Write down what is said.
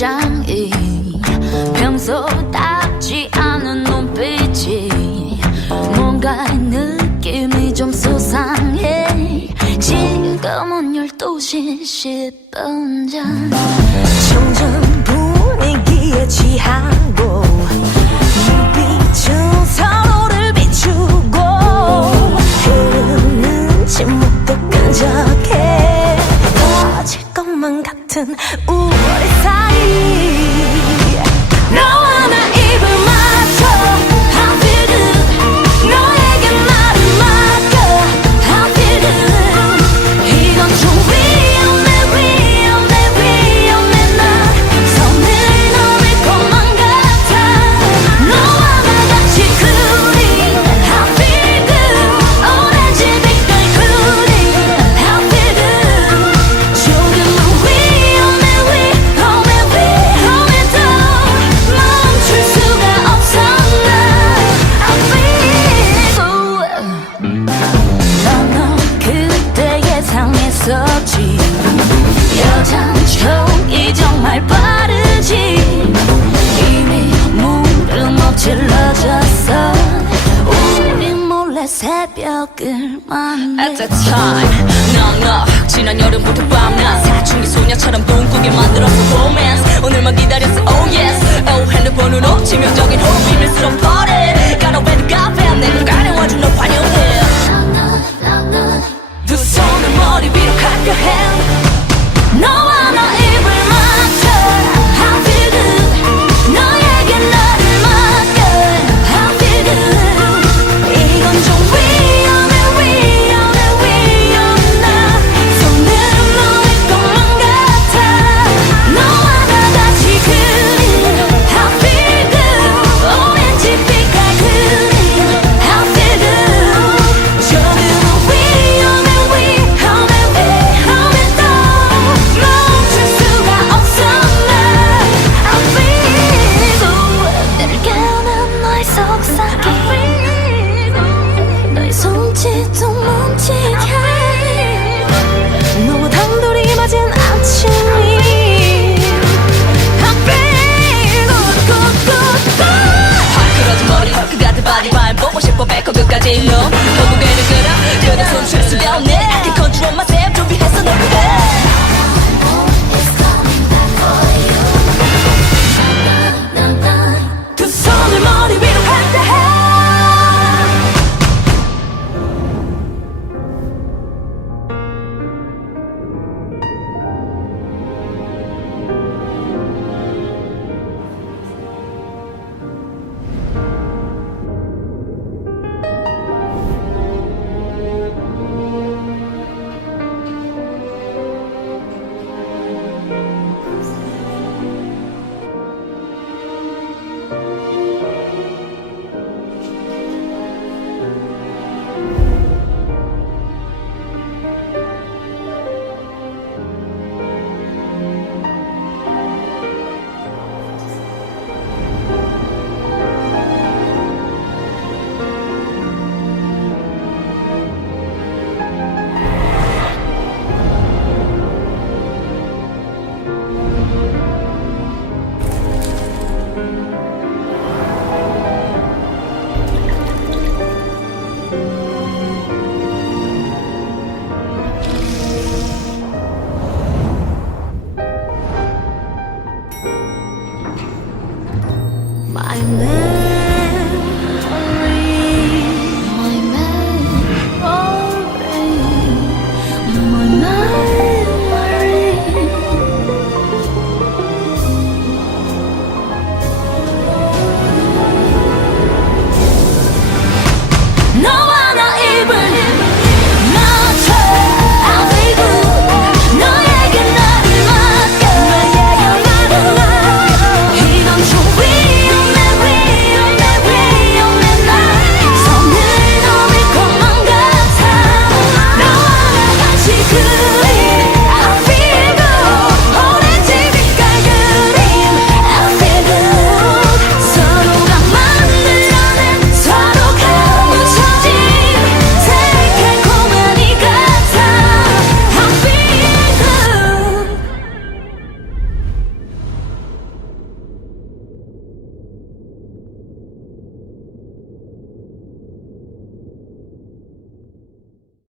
심장이 평소답지 않은 눈빛이 뭔가 느낌이 좀 수상해. 지금은 12시 10분 전. 점점 분위기에 취하고 눈빛은 서로를 비추고 흐르는 침묵도 끈적해. 터질 것만 같은 우리 사이. 너와 나 입을 맞춰 I feel good. 너에게 말을 맡겨 I feel good. 이건 좀 위험해 나 손을 넘을 것만 같아. 너와 나 같이 cooling I feel good. 오렌지 빛깔 cooling I feel good. 조금은 위험해 더 멈출 수가 없어 나 I feel good. 넌 그때 예상했었지. 여잔 촉이 정말 빠르지. 이미 물은 엎질러졌어. 우리 몰래 새벽을 만나. At that time 너 지난 여름부터 밤낮 사춘기 소녀처럼 꿈꾸게 만들었어 romance. 오늘만 기다렸어 oh yes. oh 핸드폰으로 치명적인 호흡 비밀스러운 party. Gotta wait the cafe 내가 가려워준 너 환영해. 두 손을 머리 위로 clap your hand. 너와 나 입을 맞춰 I feel good. 너에게 나를 맡겨 I feel good. 이건 좀 위험해 나 손을 놓을 것만 같아. 너와 나 같이 cooling I feel good. 오렌지 빛깔 cooling I feel good. 조금은 위험해 더 멈출 수가 없어 나 I feel good. 나를 깨우는 너의 속삭임 너의 손짓도 멈칫해. 너와 단둘이 맞은 아침이 I feel good. 헐크러진 머리 헐크 같은 바디 바임 보고 싶어 배꼽 끝까지 너 결국에는 그래 숨 쉴 수가 없네.